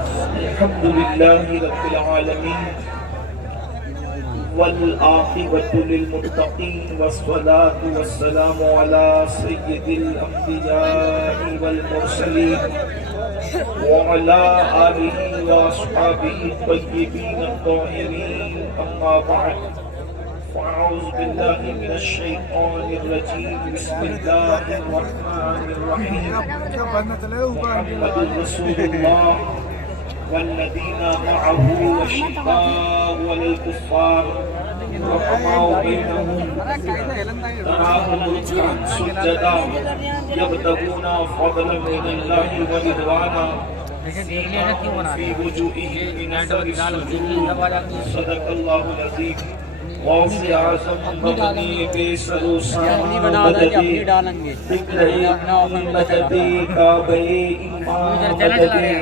الحمدللہ رب العالمین والعاقبۃ للمتقین والصلاة والسلام علی سید الانبیاء والمرسلین وعلی آلہ واصحابہ الطیبین الطاہرین اما بعد فاعوذ باللہ من الشیطان الرجیم بسم اللہ الرحمن الرحیم محمد رسول اللہ والذین معه وشداء للكفار رحماء بینهم تراهم رکعا سجدا یبتغون فضلا من اللہ ورضوانا سیماهم فی وجوہهم من اثر السجود صدق اللہ العظیم غوث اعظم مبنی بے سر و سامان مددی فکرہی مددی کعبہ ایمان مددی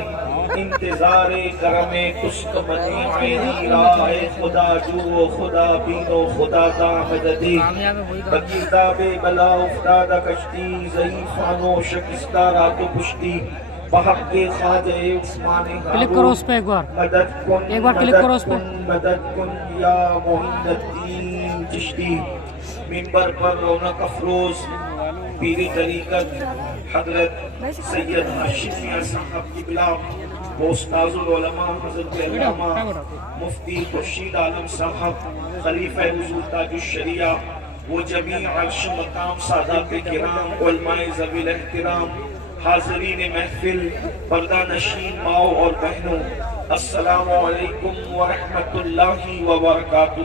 انتظار کرم کشت منی عینی راہ خدا جو خدا بینو خدا دا مددی بکیتاب بلا افتادہ کشتی ضعیفانو شکستہ رات و پشتی بحق کے خواجہ عثمان ہارون مدد کن مدد کن یا معین الدین چشتی منبر پر رونق افروز پیری طریقت حضرت سید ہاشم میاں صاحب کی بلا وہ استاذ العلماء حضرت علامہ مفتی خورشید عالم صاحب خلیفہ حضور تاج الشریعہ وہ جمیع عرش مقام سادات کرام علماء ذوی الاحترام حاضرین محفل پردہ نشین ماؤں اور بہنوں السلام علیکم ورحمۃ اللہ وبرکاتہ۔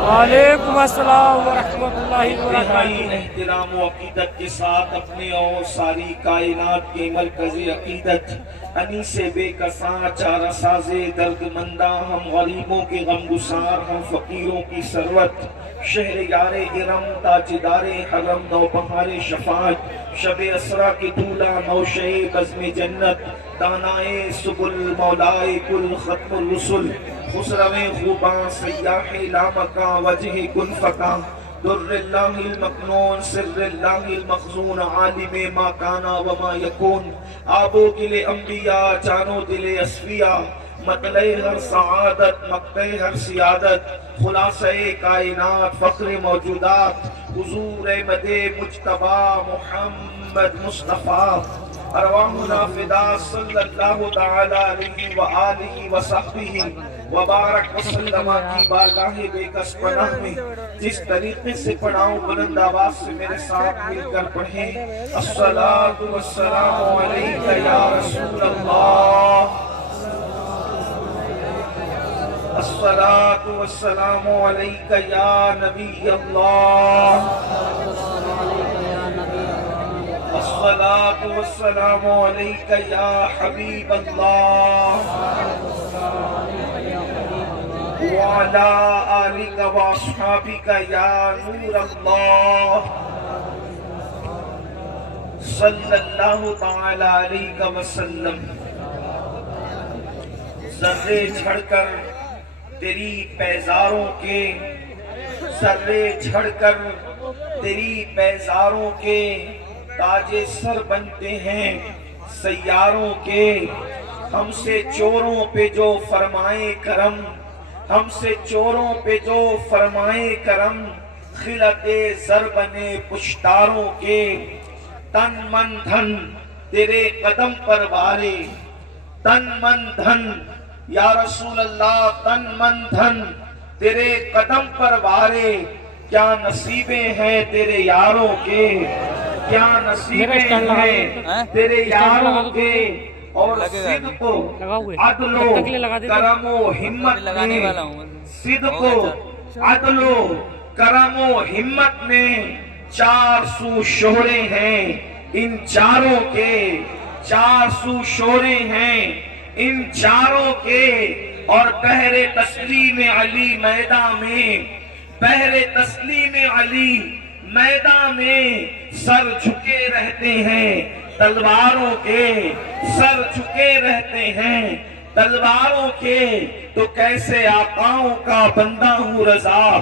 وعلیکم السلام ورحمۃ اللہ وبرکاتہ۔ احترام و عقیدت کے ساتھ اپنے اور ساری کائنات کے مرکز عقیدت انیس بے کساں چارہ ساز درد مندہ ہم غریبوں کے غم گسار ہم فقیروں کی ثروت شہر یار ارم تاجدار حرم نوبہار شفاعت شب اسرا کی طولہ نوشے بزم جنت دانائے سبل مولائے کل ختم الرسل خسرو خوباں سیاح لامکاں وجہ کن فکاں در اللہ المکنون سر اللہ المخزون عالم ما کانا وما یکون آبو دل انبیاء جانو دل اصفیاء مطلع ہر سعادت مقطع ہر سیادت خلاصہ کائنات فخر موجودات حضور احمد مجتبی محمد مصطفیٰ ارواحنا فدا صلی اللہ تعالی علیہ وآلہ وصحبہ وبارک وسلم کی بارگاہ بے کس پناہ میں جس طریقے سے پڑھاؤں بلند آواز سے میرے ساتھ مل کر پڑھیں الصلاۃ والسلام علیک یا رسول اللہ الصلاۃ والسلام علیک یا نبی اللہ الصلاۃ والسلام علیک یا حبیب اللہ وعلی آلک واصحابک یا نور اللہ صلی اللہ تعالی علیہ وسلم۔ ذرے جھڑ کر تیری پیزاروں کے ذرے جھڑ کر تیری پیزاروں کے تاج سر بنتے ہیں سیاروں کے ہم سے چوروں پہ جو فرمائے کرم ہم سے چوروں پہ جو فرمائے کرم خلعت زر بنے پشتاروں کے تن من دھن تیرے قدم پر وارے تن من دھن یا رسول اللہ تن من دھن تیرے قدم پر وارے کیا نصیبیں ہیں تیرے یاروں کے کیا نصیبیں ہیں تیرے یاروں کے اور صدق و عدل و کرم و ہمت میں صدق و عدل و کرم و ہمت میں چار سو شہرے ہیں ان چاروں کے چار سو شہرے ہیں ان چاروں کے اور بحر تسلیم علی میدان میں بحر تسلیم علی میدان میں سر جھکے رہتے ہیں تلواروں کے سر جھکے رہتے ہیں تلواروں کے تو کیسے آقاؤں کا بندہ ہوں رضا،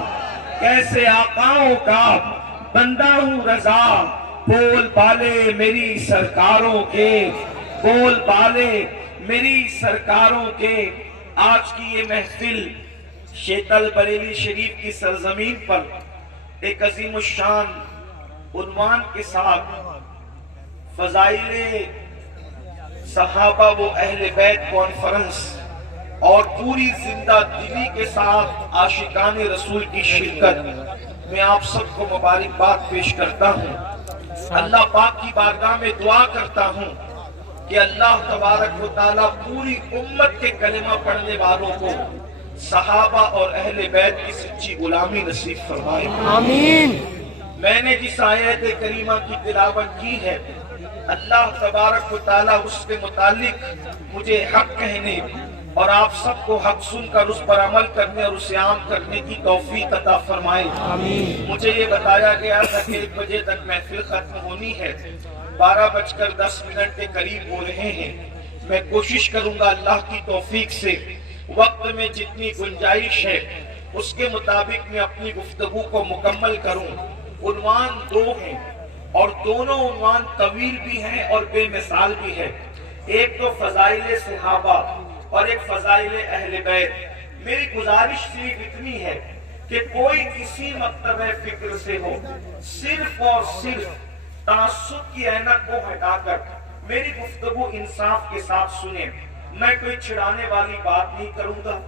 کیسے آقاؤں کا بندہ ہوں رضا، بول بالے میری سرکاروں کے، بول بالے میری سرکاروں کے۔ آج کی یہ محفل شیتل بریلی شریف کی سرزمین پر ایک عظیم الشان عنوان کے ساتھ فضائل صحابہ و اہل بیت کانفرنس اور پوری زندہ دلی کے ساتھ عاشقان رسول کی شرکت میں آپ سب کو مبارکباد پیش کرتا ہوں۔ اللہ پاک کی بارگاہ میں دعا کرتا ہوں کہ اللہ تبارک و تعالیٰ پوری امت کے کلمہ پڑھنے والوں کو صحابہ اور اہل بیت کی سچی غلامی نصیب فرمائے۔ آمین۔ میں نے جس آیت کریمہ کی تلاوت کی ہے، اللہ تبارک و تعالیٰ اس کے متعلق مجھے حق کہنے اور آپ سب کو حق سن کر اس پر عمل کرنے اور اسے عام کرنے کی توفیق عطا فرمائے۔ آمین۔ مجھے یہ بتایا گیا تھا کہ 1 بجے تک محفل ختم ہونی ہے، 12:10 کے قریب ہو رہے ہیں۔ میں کوشش کروں گا اللہ کی توفیق سے وقت میں جتنی گنجائش ہے اس کے مطابق میں اپنی گفتگو کو مکمل کروں۔ عنوان 2 ہیں اور دونوں عنوان طویل بھی ہیں اور بے مثال بھی ہے۔ ایک تو فضائل صحابہ اور ایک فضائل اہل بیت۔ میری گزارش صرف اتنی ہے کہ کوئی کسی مکتبہ فکر سے ہو، صرف اور صرف تعصب کی اینک کو ہٹا کر میری گفتگو انصاف کے ساتھ سنیں۔ میں کوئی چھڑانے والی بات نہیں کروں گا،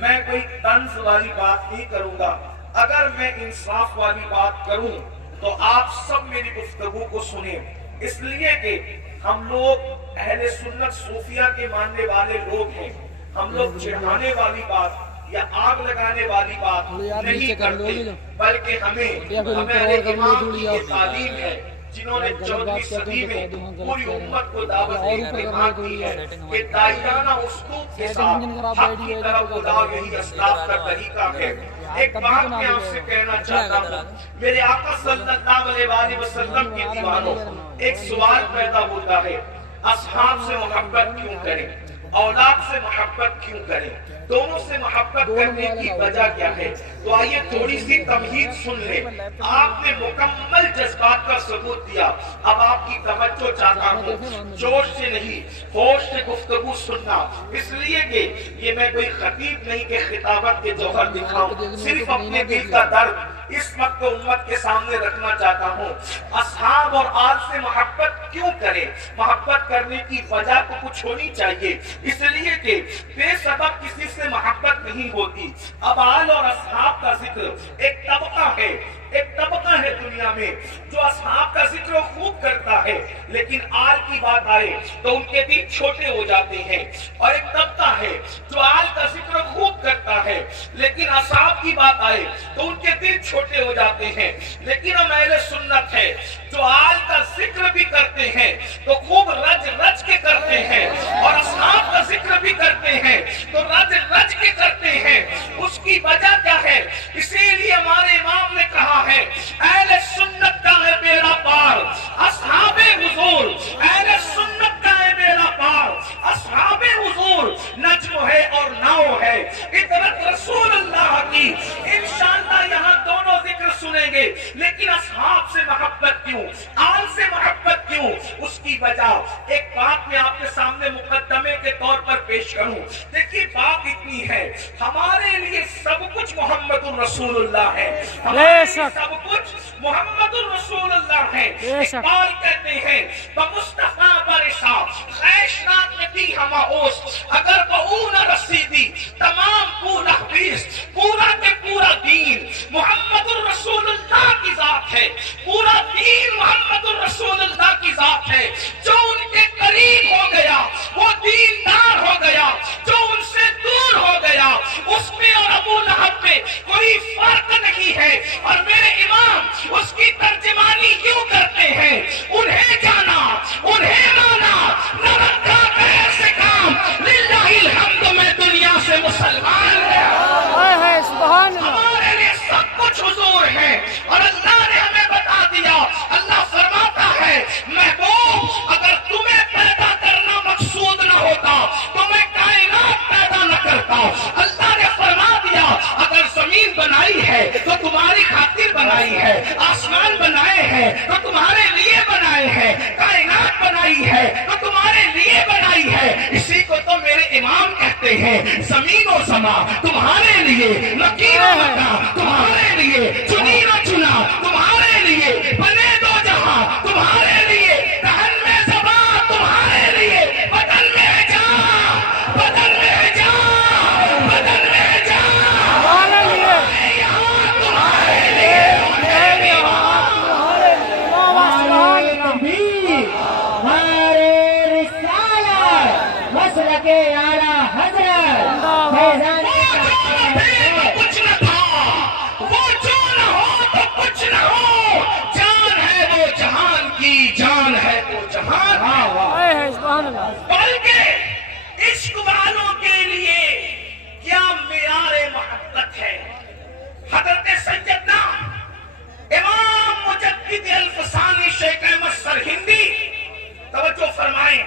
میں کوئی طنز والی بات نہیں کروں گا۔ اگر میں انصاف والی بات کروں تو آپ سب میری گفتگو کو سنیں، اس لیے کہ ہم لوگ اہل سنت صوفیہ کے ماننے والے لوگ ہیں۔ ہم لوگ چھڑانے والی بات یا آگ لگانے والی بات نہیں کرتے، بلکہ ہمارے امام کی یہ تعلیم ہے جنہوں نے 14ویں صدی میں پوری امت کو دعوت اتحاد دی ہے کہ داعیانہ اسلوب کے ساتھ حق کی طرف بلاؤ، یہی اسلاف کا طریقہ ہے۔ ایک بات میں آپ سے کہنا چاہتا ہوں، میرے آقا صلی اللہ علیہ وسلم کی دیوانوں، ایک سوال پیدا ہوتا ہے، اصحاب سے محبت کیوں کریں، اولاد سے محبت کیوں کریں، دونوں سے محبت کرنے کی وجہ کیا ہے؟ تو آئیے تھوڑی سی تمہید سن لیں۔ آپ نے مکمل جذبات کا ثبوت دیا، اب آپ کی توجہ چاہتا ہوں، جوش سے نہیں ہوش سے گفتگو سننا، اس لیے کہ یہ میں کوئی خطیب نہیں کہ خطابت کے جوہر دکھاؤں، صرف اپنے دل کا درد اس وقت امت کے سامنے رکھنا چاہتا ہوں۔ اصحاب اور آل سے محبت کیوں کریں؟ محبت کرنے کی وجہ تو کچھ ہونی چاہیے، اس لیے کہ بے سبب کسی سے محبت نہیں ہوتی۔ اب آل اور اصحاب کا ذکر ایک طبقہ ہے، ایک طبقہ ہے دنیا میں جو اصحاب کا ذکر خوب کرتا ہے، لیکن آل کی بات آئے تو ان کے دل چھوٹے ہو جاتے ہیں، اور ایک طبقہ ہے جو آل کا ذکر خوب کرتا ہے لیکن اصحاب کی بات آئے تو ان کے دل چھوٹے ہو جاتے ہیں۔ لیکن ہم اہل سنت ہے جو آل کا ذکر بھی کرتے ہیں تو خوب رج رج کے کرتے ہیں، اور اصحاب کا ذکر بھی کرتے ہیں تو رج رج کے کرتے ہیں۔ اس کی وجہ کیا ہے؟ اسی لیے ہمارے امام نے کہا ہے، اہل سنت کا ہے بیڑا پار اصحاب حضور، اہل سنت کا ہے بیڑا پار اصحاب حضور، نجم ہے اور ناؤ ہے عطرت رسول اللہ کی۔ انشاءاللہ یہاں دونوں ذکر سنیں گے، لیکن اصحاب سے محبت کیوں، آل سے محبت کیوں؟ اس کی وجہ ایک بات میں آپ کے سامنے مقدمے کے طور پر پیش کروں۔ دیکھیے بات اتنی ہے، ہمارے لیے سب کچھ محمد الرسول اللہ ہے، ہمارے لیے سب کچھ محمد الرسول اللہ ہے۔ اقبال کہتے ہیں بمصطفیٰ برسا خیشنات نبی ہما اوست، اگر بہو نہ رسیدی تمام پورا حدیث، پورا کے پورا دین محمد الرسول اللہ کی ذات ہے، پورا دین محمد الرسول اللہ کی ذات ہے۔ جو ان کے قریب ہو گیا وہ دیندار ہو گیا، جو ان سے دور ہو گیا اس میں اور ابو لہب میں کوئی فرق نہیں ہے۔ اور میرے امام اس کی ترجمانی یوں کرتے ہیں، انہیں جانا انہیں مانا، نہ رکھا غیر سے کام، للہ الحمد میں دنیا سے مسلمان ہے۔ سبحان تو تمہاری خاطر بنائی ہے، آسمان بنائے ہیں تو تمہارے لیے بنائے ہیں، کائنات بنائی ہے تو تمہارے لیے بنائی ہے۔ اسی کو تو میرے امام کہتے ہیں، زمین و سما تمہارے لیے، مکین و مکہ تمہارے لیے، چنی و چنا تمہارے لیے، بنے دو جہاں تمہارے لیے، دہن میں زبان تمہارے لیے، بدن میں جان، بدن میں جان، بدن میں جان ہمارے لیے، یہاں تمہارے لیے میرے ہاتھ تمہارے لیے، سبحان اللہ۔ ہمارے رسالت مسلک اعلیٰ حضرت فیضان کچھ نہ تھا، وہ جو نہ ہو تو کچھ نہ ہو، جان ہے وہ جہان کی، جان ہے وہ جہان اے سبحان اللہ۔ بلکہ عشق والوں کے لیے کیا معیار محبت ہے۔ حضرت سیدنا امام مجدد الفسانی شیخ احمد سرہندی توجہ فرمائیں،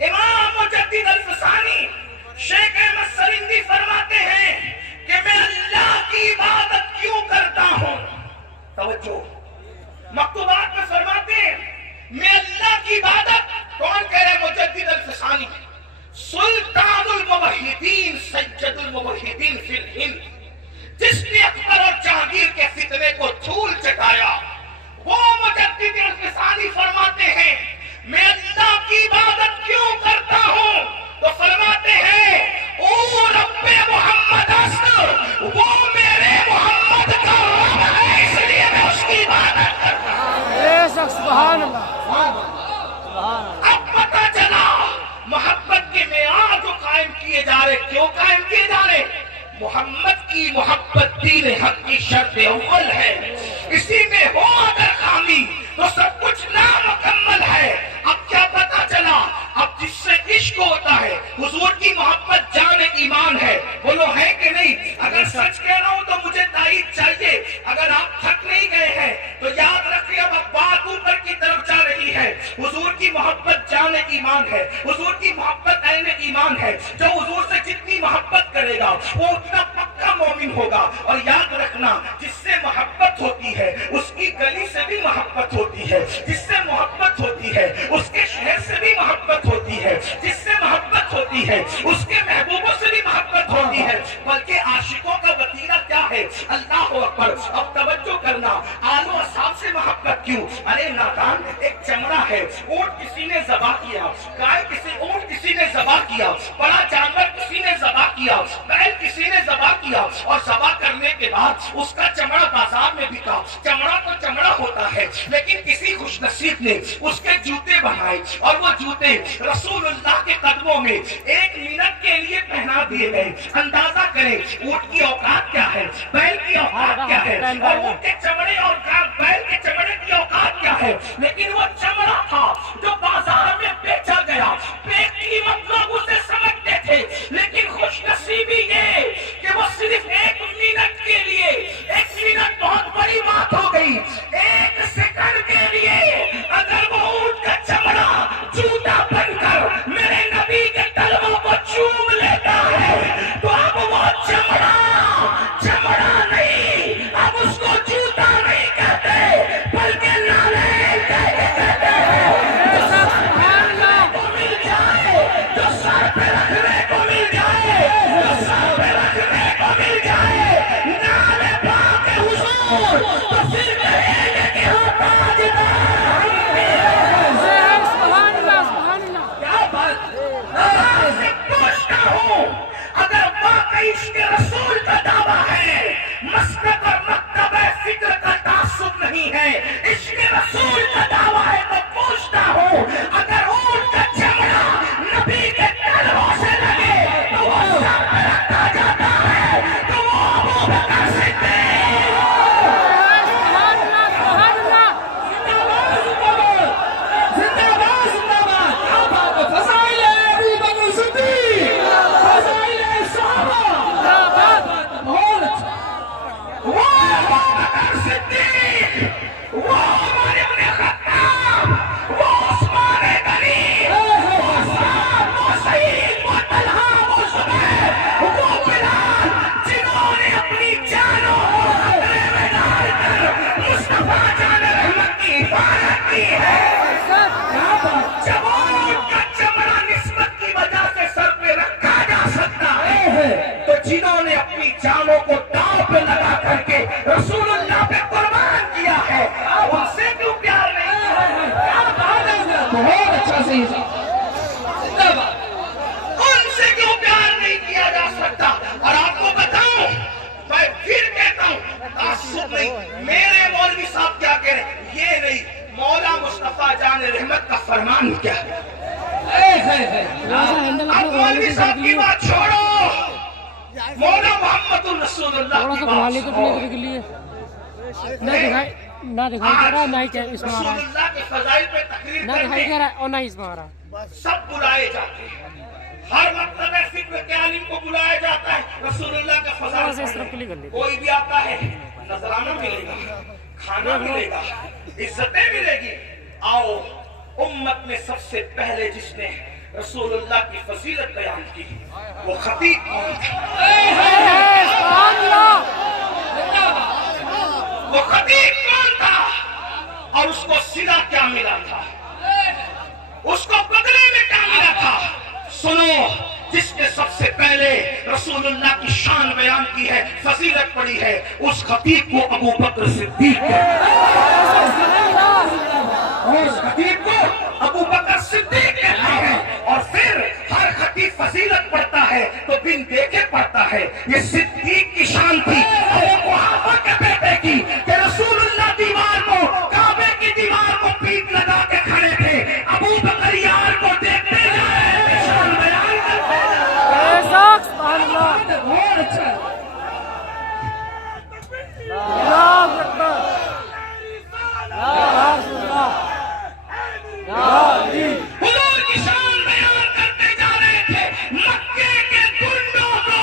امام مجدد الفسانی شیخ احمد سرہندی فرماتے ہیں کہ میں اللہ کی عبادت کیوں کرتا ہوں۔ توجہ، مکتوبات میں فرماتے ہیں میں اللہ کی عبادت، کون کہہ رہے مجدد الفسانی؟ سلطان الموحدین سید الموحدین فی الہند، جس نے اکبر اور جہانگیر کے فتنے کو دھول چٹایا، وہ مجدد الفسانی فرماتے ہیں میں اللہ کی عبادت کیوں کرتا ہوں؟ تو فرماتے ہیں او رب محمد است، وہ میرے محمد کا رب ہے، اس لیے میں اس کی عبادت کرتا ہوں۔ بے شک سبحان اللہ۔ اب پتہ چلا محبت کے معیار جو قائم کیے جا رہے، کیوں قائم کیے جا رہے؟ محمد کی محبت دین حق کی شرط اول ہے، اسی میں ہو اگر خامی تو سب کچھ نامکمل ہے۔ اب کیا پتہ چلا؟ اب جس سے عشق ہوتا ہے، حضور کی محبت جان ایمان ہے، بولو ہے کہ نہیں؟ اگر سچ کہہ رہا ہوں تو مجھے تائید چاہیے، اگر آپ تھک نہیں گئے ہیں تو یاد رکھیے اب بات اوپر کی طرف جا رہی ہے۔ حضور کی محبت جان ایمان ہے، حضور کی محبت عین ایمان ہے، جو حضور سے جتنی محبت کرے گا وہ اتنا پکا مومن ہوگا۔ اور یاد رکھنا جس سے محبت ہوتی ہے اس کی گلی سے بھی محبت ہوتی ہے، جس سے محبت ہوتی ہے اس کے شہر سے بھی محبت ہوتی ہے، جس سے محبت ہوتی ہے اس کے محبوبوں سے بھی محبت ہوتی ہے۔ بلکہ عاشقوں کا وتیرہ کیا ہے؟ اللہ اکبر۔ اب توجہ کرنا، آل و اصحاب سے محبت کیوں؟ ارے نادان، ایک چمڑا ہے، اونٹ کسی نے ذبح کیا، گائے اونٹ کسی نے ذبح کیا، بڑا جانور کسی نے ذبح کیا، بیل کسی نے ذبح کیا، اور ذبح کرنے کے بعد اس کا چمڑا بازار میں بکا۔ چمڑا تو چمڑا ہوتا ہے، لیکن کسی خوش نصیب نے اس کے جوتے بنائے، اور وہ جوتے رسول اللہ کے قدموں میں 1 منٹ کے لیے پہنا دیے گئے۔ اندازہ کریں اونٹ کی اوقات کیا ہے، بیل کی اوقات کیا ہے، اور اونٹ کے چمڑے اور بیل کے چمڑے کی اوقات کیا ہے، لیکن وہ چمڑا تھا جو بازار میں بیچا گیا، بے قیمت لوگ اسے سمجھتے تھے، لیکن خوش نصیبی یہ کہ وہ صرف 1 منٹ کے لیے، 1 منٹ بہت بڑی بات ہو گئی، 1 سیکنڈ کے لیے اگر وہ اونٹ کا چمڑا جوتا بن کر میرے نبی کے قدموں کو چوم لیتا ہے تو اب وہ چمڑا نہیں، اب اس کو جوتا نہیں کہتے بلکہ نالین کہتے ہیں۔ جو مل جائے، جو سر پہ رکھنے کو مل جائے، جو سر پہ رکھنے کو مل جائے نالے پاک حضور، تو پھر کہیں گے کہ ہم تاجدار۔ سبحان اللہ سبحان اللہ۔ کیا بات! میں سے پوچھتا ہوں اگر واقعی عشق رسول کا دعویٰ ہے، مسلک اور مکتب فکر کا تعصب نہیں ہے، عشق رسول کا دعویٰ ہے، تو پوچھتا ہوں اگر اونٹ کا چمڑا نبی کے قدموں سے لگے تو وہ سر پہ رکھا جاتا ہے تو وہ ابو بکر صدیق۔ سبحان اللہ سبحان اللہ۔ زندہ باد زندہ باد، کیا بات ہے! فضائل ابو بکر صدیق، فضائل صحابہ، بہت اچھا۔ وہ ابو بکر صدیق، وہ عمر ابن خطاب، وہ عثمان غنی، وہ سعد، وہ سعید، وہ طلحہ، وہ زبیر، وہ بلال، جنہوں نے اپنی جانوں اور خطرے تعصب نہیں. میرے مولوی صاحب کیا کہہ رہے ہیں یہ نہیں, مولا مصطفیٰ جان رحمت کا فرمان کیا ہے. اب مولوی صاحب کی بات چھوڑو, مولا محمد الرسول اللہ کی بات رسول اللہ کے فضائل پہ تقریر کرنے سب بلائے جاتے ہیں. ہر مکتب فکر کے عالم کو بلایا جاتا ہے رسول اللہ کے فضائل پہ. کوئی بھی آتا ہے نذرانہ ملے گا, کھانا ملے گا, عزتیں ملے گی. آؤ, امت میں سب سے پہلے جس نے رسول اللہ کی فضیلت بیان کی وہ خطیب کون تھا؟ وہ خطیب کون تھا اور اس کو صلہ کیا ملا تھا, اس کو بدلے میں کیا ملا تھا؟ سنو, جس نے سب سے پہلے رسول اللہ کی شان بیان کی ہے, فضیلت پڑھی ہے, اس خطیب کو ابو بکر صدیق اس خطیب کو ابو بکر صدیق کہتے ہیں. اور پھر ہر خطیب فضیلت پڑھتا ہے تو بن دیکھے پڑھتا ہے. یہ صدیق کی شان تھی ابو قحافہ کے بیٹے کی کہ رسول اللہ دیوار کو, کعبے کی دیوار کو پیٹ لگا کے کھڑے تھے. ابو بکر یار کو دیکھتے جا رہے تھے, شان بیان کرتے حضور کی شان بیان کرتے جا رہے تھے. مکے کے گنڈوں کو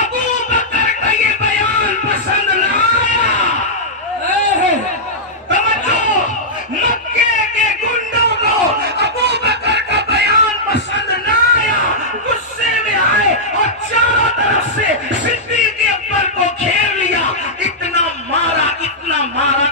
ابو بکر کا یہ بیان پسند نہ آیا. توجہ, مکے کے گنڈوں کو ابو بکر کا بیان پسند نہ آیا, غصے میں آئے اور چاروں طرف سے صدیق اکبر کو گھیر لیا. اتنا مارا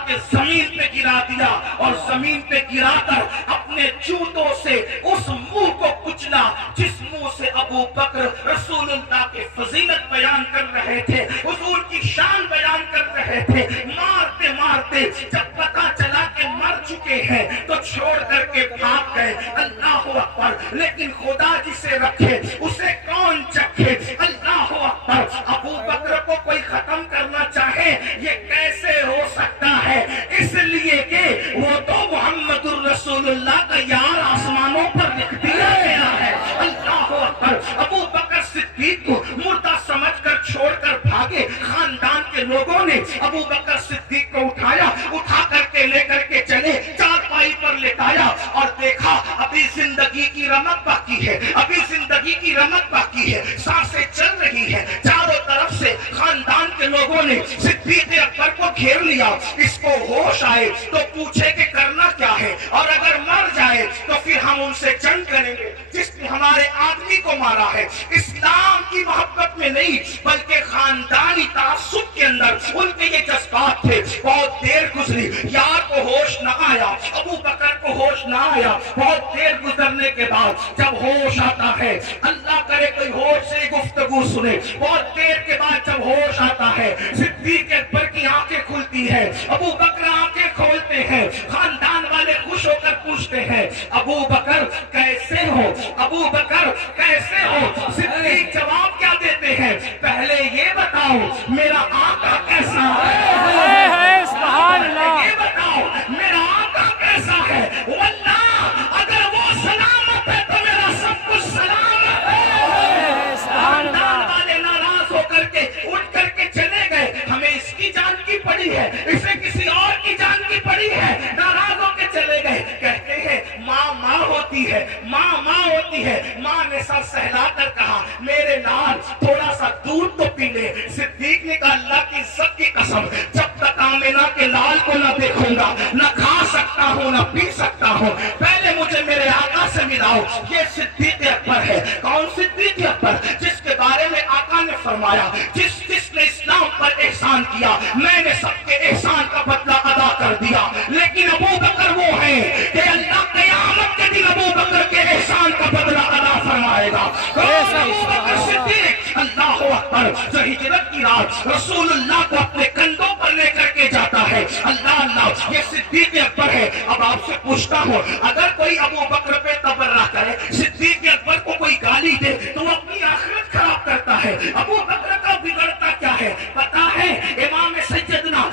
کہ زمین پہ گرا دیا, اور زمین پہ گرا کر اپنے جوتوں سے اس منہ کو کچلا جس منہ سے ابو بکر رسول اللہ کے فضیلت بیان کر رہے تھے, حضور کی شان بیان کر رہے تھے. مارتے مارتے جب پتا چلا کہ مر چکے ہیں تو چھوڑ کر کے بھاگ گئے. اللہ اکبر. لیکن خدا جسے رکھے اسے کون چکھے. اللہ اکبر. ابو بکر کو کوئی ختم کرنا چاہے یہ کیسے ہو سکتا ہے, اس لیے کہ وہ تو محمد الرسول اللہ کا یار آسمانوں پر لکھ دیا گیا ہے. اللہ اکبر. ابو بکر صدیق کو مردہ سمجھ کر چھوڑ کر بھاگے. خاندان کے لوگوں نے ابو بکر صدیق کو اٹھایا, اٹھا کر کے لے کر کے چلے, چارپائی پر لٹایا اور دیکھا ابھی زندگی کی رمق باقی ہے, ابھی زندگی کی رمق باقی ہے, سانسیں چل رہی ہے. چاروں طرف سے خاندان کے لوگوں نے صدیق اکبر کو گھیر لیا. اس کو ہوش آئے تو پوچھے کہ کرنا کیا ہے, اور اگر مر جائے تو پھر ہم ان سے جنگ کریں گے جس نے ہمارے آدمی کو مارا ہے. اسلام کی محبت میں نہیں بلکہ خاندانی تعصب کے اندر ان کے یہ جذبات تھے. بہت دیر گزری, یار کو ہوش نہ آیا, ابو بکر کو ہوش نہ آیا. بہت دیر گزرنے کے بعد جب ہوش آتا ہے, اللہ کرے کوئی ہوش سے گفتگو سنے, بہت دیر کے بعد جب ہوش آتا ہے صدیق اکبر کی آنکھیں کھلتی ہے, ابو بکر آنکھیں کھولتے ہیں. خاندان والے خوش ہو کر پوچھتے ہیں ابو بکر کیسے ہو, ابو بکر کیسے ہو. صدیق جواب کیا دیتے ہیں, پہلے یہ بتاؤ میرا آقا کیسا ہے, سبحان اللہ. یہ بتاؤ میرا آقا کیسا ہے. واللہ اگر وہ سلامت ہے تو میرا سب کچھ سلامت ہے. خاندان والے ناراض ہو کر کے اٹھ کر کے چلے گئے. ہمیں اس کی جان کی پڑی ہے, اسے کسی اور کی جان کی پڑی ہے. ناراض ہو کے چلے گئے. کہتے ہیں ماں ماں ہوتی ہے, ماں ماں ہوتی ہے. ماں نے سر سہلا کر کہا میرے لال تھوڑا سا دودھ تو پی لے. صدیق نے کہا اللہ کی عزت کی قسم جب تک آمنہ کے لال کو نہ دیکھوں گا نہ کھا سکتا ہوں نہ پی سکتا ہوں. پہلے مجھے میرے آقا سے ملاؤ. یہ صدیق اکبر ہے. کون صدیق اکبر؟ جس کے بارے میں آقا نے فرمایا جس نے اسلام پر احسان کیا میں نے سب کے احسان کا بدلہ ادا کر دیا. لیکن ابو بکر وہ ہے کہ اللہ قیامت کے دن ابو بکر کے احسان کا بدلہ ادا فرمائے گا. ابو بکر صدیق اللہ اکبر جو ہجرت کی رات رسول اللہ کو اپنے کندھوں پر لے کر کے جاتا ہے. اللہ اللہ یہ صدیق اکبر ہے. اب آپ سے پوچھتا ہوں اگر کوئی ابو بکر پہ تبرہ کرے, صدیق اکبر کو کوئی گالی دے تو وہ اپنی آخرت خراب کرتا ہے. ابو بکر کا بگڑتا کیا ہے پتا ہے؟ امام سیدنا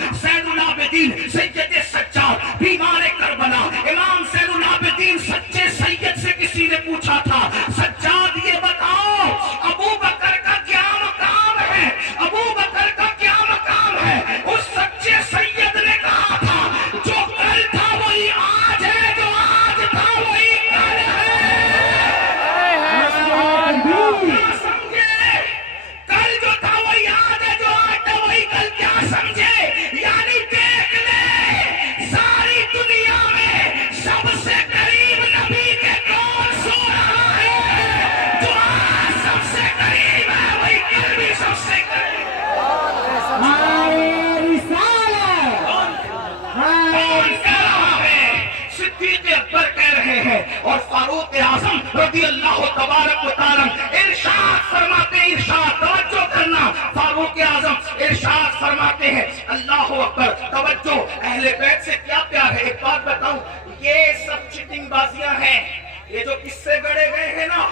رضی اللہ تبارک و تعالی ارشاد فرماتے ہیں، ارشاد توجہ کرنا، فاروق اعظم ارشاد فرماتے ہیں، اللہ اکبر، توجہ، اہل بیت سے کیا پیار ہے۔ ایک بات بتاؤں، یہ سب چٹنگ بازیاں ہیں، یہ جو قصے گڑے گئے ہیں نا،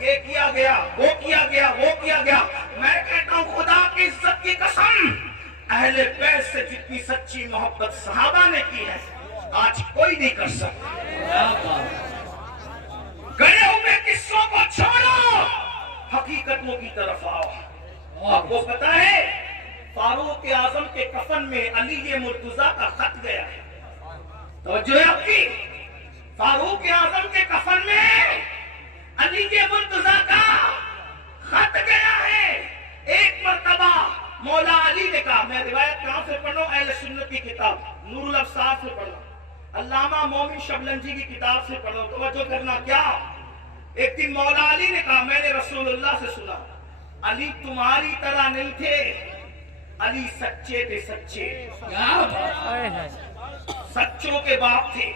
یہ کیا گیا، وہ کیا گیا، وہ کیا گیا، میں کہتا ہوں خدا کی عزت کی قسم، اہل بیت سے جتنی سچی محبت صحابہ نے کی ہے آج کوئی نہیں کر سکتا۔ گڑے ہوئے قصوں کو چھوڑو، حقیقتوں کی طرف آؤ۔ آپ کو پتا ہے فاروق اعظم کے کفن میں علی مرتضیٰ کا خط گیا ہے، توجہ ہے آپ کی، فاروق اعظم کے کفن میں علی مرتضیٰ کا خط گیا ہے۔ ایک مرتبہ مولا علی نے کہا، میں روایت کہاں سے پڑھ رہا ہوں، اہل سنت کی کتاب نور الابصار سے پڑھ رہا ہوں، علامہ مومن شبلنجی کی کتاب سے پڑھ رہا ہوں، توجہ کرنا، کیا ایک دن مولا علی نے کہا، میں نے رسول اللہ سے سنا، علی تمہاری طرح نہیں تھے، علی سچے تھے، سچے، سچوں کے باپ تھے،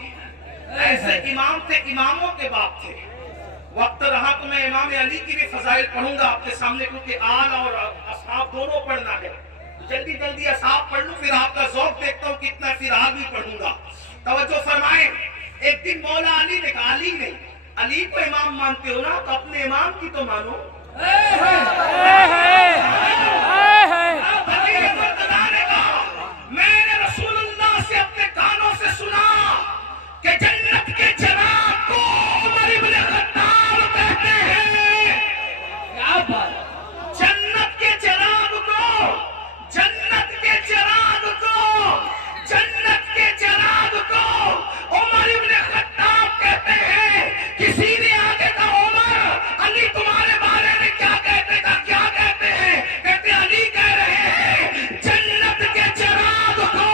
ایسے امام تھے، اماموں کے باپ تھے۔ وقت رہا تو میں امام علی کی بھی فضائل پڑھوں گا آپ کے سامنے، کیونکہ آل اور اصحاب دونوں پڑھنا ہے، جلدی جلدی اصحاب پڑھ لوں، پھر آپ کا ذوق دیکھتا ہوں کتنا، پھر آل بھی پڑھوں گا۔ توجہ فرمائیں، ایک دن مولا علی نے کہا، علی نہیں، علی کو امام مانتے ہو نا، تو اپنے امام کی تو مانو۔ میں نے رسول اللہ سے اپنے کانوں سے سنا کہ جنت کے چراغ کو عمر ابن خطاب کہتے ہیں۔ کیا بات، جنت کے چراغ کو، جنت کے چراغ کو، جنت کے چراغ کو عمر ابن خطاب کہتے ہیں۔ کسی نے آگے کہا، عمر علی تمہارے بارے میں کیا کہتے تھا، کیا کہتے ہیں، کہتے علی کہہ رہے ہیں جنت کے چراغ کو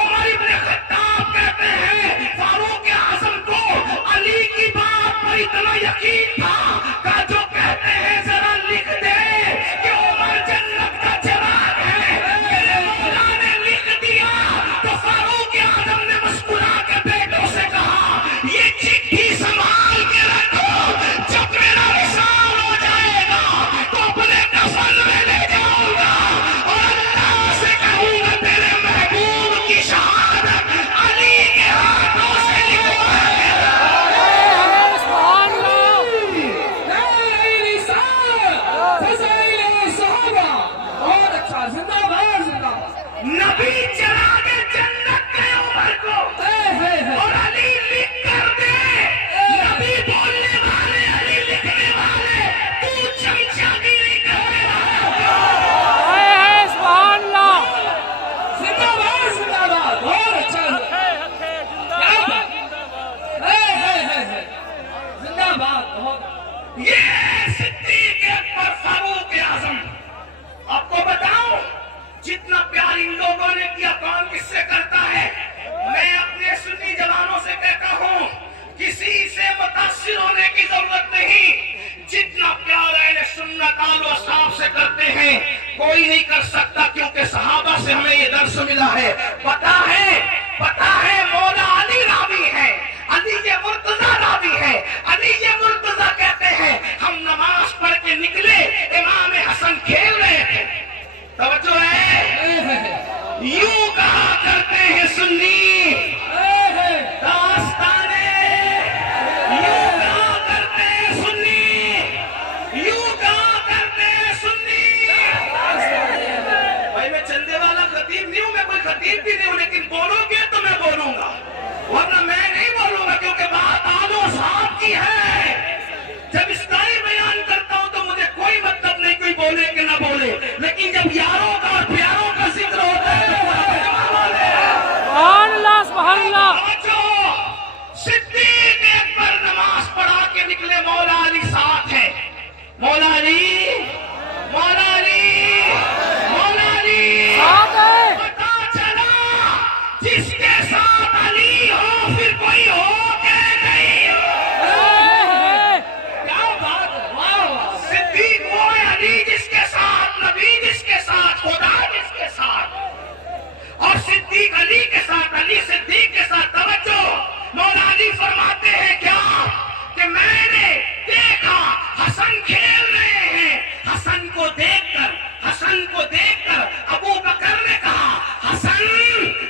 عمر ابن خطاب کہتے ہیں۔ فاروق اعظم کو علی کی بات پر اتنا یقین تھا کہ جو کہتے ہیں ذرا لکھ دے کہ عمر جنت کا چراغ ہے، میرے مولا نے لکھ دیا تو فاروق اعظم نے مسکرا کے بیٹوں سے کہا، یہ چٹھی سنبھال کے رکھو، جب میرا وصال ہو جائے گا تو اپنے کفن میں لے جاؤں گا اور اللہ سے کہوں گا تیرے محبوب کی شہادت علی کے ہاتھوں سے لکھوا کے نبی چراغ جنت کے عمر کو، اور علی لکھ کر دے، نبی بولنے والے، علی لکھنے والے، تو چمچا گیری کرنے والا۔ سبحان اللہ، زندہ باد، زندہ باد، بہت اچھا، کیا بات، زندہ باد، بہت۔ یہ صدیق اکبر فاروق اعظم، آپ کو بتاؤں جتنا پیار ان لوگوں نے کیا کون کس سے کرتا ہے، میں اپنے سنی جوانوں سے کہتا ہوں کسی سے متاثر ہونے کی ضرورت نہیں، جتنا پیار اہل سنت آل و اصحاب سے کرتے ہیں کوئی نہیں کر سکتا، کیونکہ صحابہ سے ہمیں یہ درس ملا ہے۔ پتا ہے مولا علی راوی ہے، علی یہ مرتضیٰ راوی ہے، علی یہ مرتضیٰ کہتے ہیں ہم نماز پڑھ کے نکلے، امام حسن کھیل رہے تھے، توجہ ہے، یوں کہا کرتے ہیں سنی داستانے، یوں کہا کرتے ہیں سنی، یوں کہا کرتے ہیں سنی۔ بھائی میں چندے والا خطیب نہیں ہوں، میں کوئی خطیب بھی نہیں ہوں، لیکن بولو گے تو میں بولوں گا، ورنہ میں نہیں بولوں گا، کیونکہ بات آل و اصحاب کی ہے۔ جب اسلائی بیان کرتا ہوں تو مجھے کوئی مطلب نہیں کوئی بولے کہ نہ بولے، لیکن جب یاروں کا اور پیاروں کا ذکر ہوتا ہے تو سبحان اللہ، سبحان اللہ۔ صدیق اکبر نماز پڑھا کے نکلے، مولا علی ساتھ ہے، مولا علی، مولا علی، مولا علی، ساتھ ہے۔ پتا چلا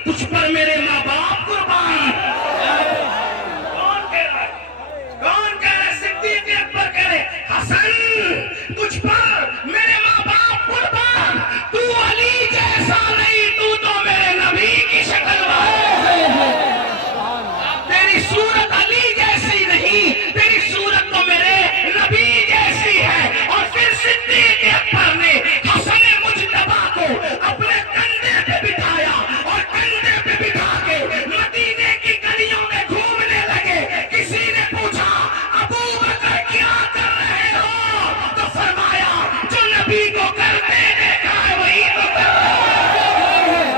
تجھ پر میرے ماں باپ قربان. کون کہہ رہا ہے؟ کون کہہ رہا ہے؟ صدیق اکبر کہہ رہے حسن تجھ پر میرے ماں باپ قربان. تو علی جیسا نہیں، تو تو میرے نبی کی شکل ہے. تیری صورت علی جیسی نہیں، تیری صورت تو میرے نبی جیسی ہے. اور پھر صدیق اکبر نے حسن مجتبی کو اپنے کندھے پہ بٹھایا اور کندھے پہ بٹھا کے مدینے کی گلیوں میں گھومنے لگے. کسی نے پوچھا ابو بکر کیا کر رہے ہو؟ تو فرمایا جو نبی کو کرتے دیکھا ہے وہی تو کر رہے ہیں.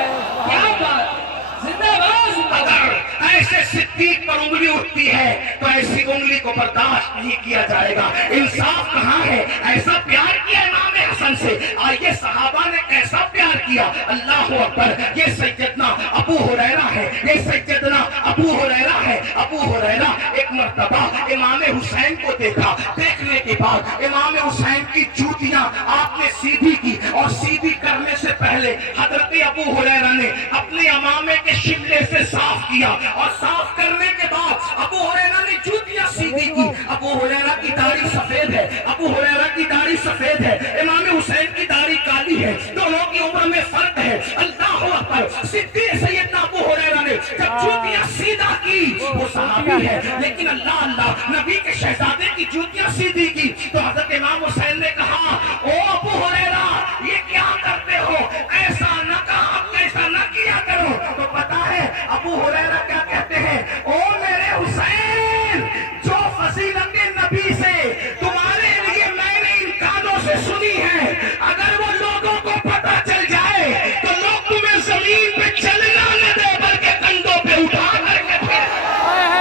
کیا بات، زندہ باد. اگر ایسے صدیق پر انگلی اٹھتی ہے تو ایسی انگلی کو برداشت نہیں کیا جائے گا. انصاف کہاں ہے؟ ایسا پیار کیا امام حسن سے. آئیے صحابہ نے کیسا پیار کیا. اللہ اکبر. یہ سیدنا ابو ہریرہ ہے، یہ سیدنا ابو ہریرہ ہے. ابو ہریرہ ایک مرتبہ امام حسین کو دیکھا. دیکھنے کے بعد امام حسین کی جوتیاں آپ نے سیدھی کی اور سیدھی کرنے سے پہلے حضرت ابو ہریرہ نے اپنے امامے کے شملے سے صاف کیا اور صاف کرنے کے بعد ابو ہریرہ نے جوتیاں سیدھی کی. ابو ہریرہ کی داڑھی سفید ہے، ابو ہریرہ کی داڑھی سفید ہے، امام حسین کی داڑھی کالی ہے. دونوں کی عمر میں فرق ہے. اللہ اکبر. صدیق سیدنا ابو ہریرہ نے جب جوتیاں سیدھا کی، وہ صحابی ہے لیکن اللہ اللہ نبی کے شہزادے کی جوتیاں سیدھی کی، تو حضرت امام حسین نے کہا او ابو ہریرہ یہ کیا کرتے ہو؟ ایسا نہ کہا، ایسا نہ کیا کرو. تو پتا ہے ابو ہریرہ کیا کہتے ہیں؟ او میرے حسین، جو فضیلت نبی سے تمہارے لیے میں نے ان کانوں سے سنی ہے، اگر وہ لوگوں کو پتہ چل جائے تو لوگ تمہیں زمین پہ چلنا نہ دے بلکہ کندھوں پہ اٹھا کر کے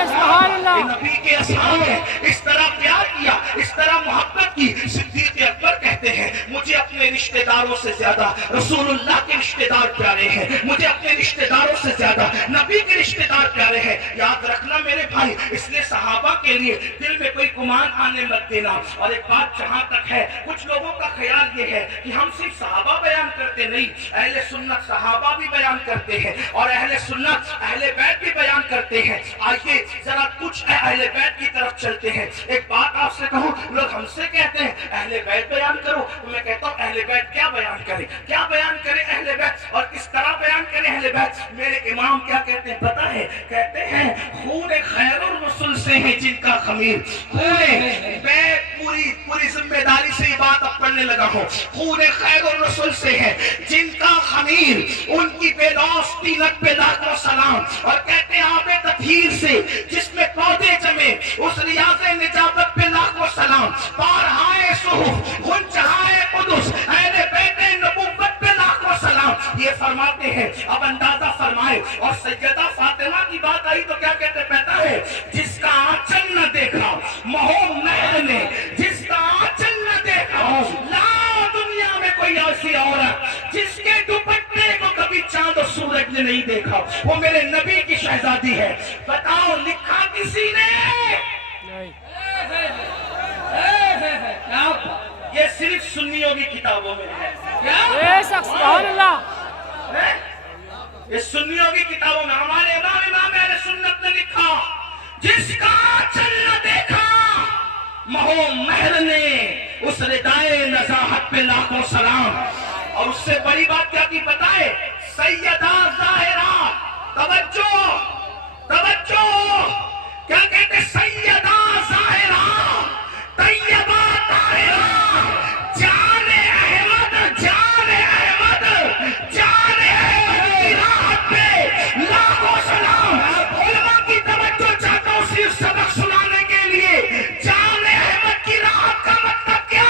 سبحان اللہ. نبی کے اصحاب نے اس طرح پیار کیا، اس طرح محبت کی. صدیق اکبر کہتے ہیں مجھے اپنے رشتہ داروں سے زیادہ رسول اللہ کے رشتہ دار پیارے ہیں، مجھے اپنے رشتہ داروں سے زیادہ نبی کے رشتہ دار پیارے ہیں. یاد رکھنا میرے بھائی، اس لیے صحابہ کے لیے دل میں کوئی گمان آنے مت دینا. اور ایک بات جہاں تک ہے، کچھ لوگوں کا خیال یہ ہے کہ ہم صرف صحابہ بیان کرتے نہیں، اہل سنت صحابہ بھی بیان کرتے ہیں اور اہل سنت اہل بیت بھی بیان کرتے ہیں. آئیے ذرا کچھ اہل بیت کی طرف چلتے ہیں. ایک بات آپ سے کہوں، لوگ ہم سے کہتے ہیں اہل بیت بیان کرو، تو میں کہتا ہوں اہل بیت کیا بیان کرے، کیا بیان کرے اہل بیت اور کس طرح بیان کرے اہل بیت. میرے امام کیا کہتے ہیں پتہ ہے؟ کہتے ہیں خون خیر الرسل سے ہے جن کا خمیر. خون بیت پوری ذمہ داری سے یہ بات اب پڑھنے لگا ہوں. خون خیر الرسل سے ہے جن کا خمیر، ان کی بے لوث تینت پہ لاکھوں سلام. اور کہتے ہیں آب تطہیر سے جس میں پودے جمے، اس ریاض نجابت پہ لاکھوں سلام. پارہائے صحف غنچہائے قدس اہل بیت نبوت پہ لاکھوں سلام. یہ فرماتے ہیں. اب اندازہ فرمائے. اور سیدہ فاطمہ کی بات آئی تو کیا کہتے پتا ہے؟ جس کا آنچل نہ دیکھا مہو مہر نے، جس کا آنچل نہ دیکھا لا دنیا میں کوئی ایسی عورت جس کے دوپٹے کو کبھی چاند و سورج نے نہیں دیکھا، وہ میرے نبی کی شہزادی ہے. بتاؤ لکھا کسی نے؟ یہ صرف سنیوں کی کتابوں میں ہے. بے شک سبحان اللہ. یہ سنیوں کی کتابوں میں. ہمارے امام اہل سنت نے لکھا جس کا آنچل نہ دیکھا مہو مہر نے، اس ردائے نزاہت پہ لاکھوں سلام. اور اس سے بڑی بات کیا کی پتہ ہے؟ سیدہ ظاہرہ، توجہ توجہ، کیا کہتے؟ سیدہ ظاہرہ طیبہ طاہرہ جان احمد، جان احمد، جان احمد کی راحت پہ لاکھوں سلام. علماء کی توجہ چاہتا ہوں صرف سبق سنانے کے لیے. جان احمد کی راحت کا مطلب کیا؟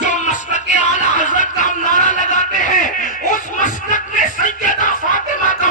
جو مسلک اعلیٰ حضرت کا ہم نعرہ لگاتے ہیں، اس مسلک میں سیدہ فاطمہ کا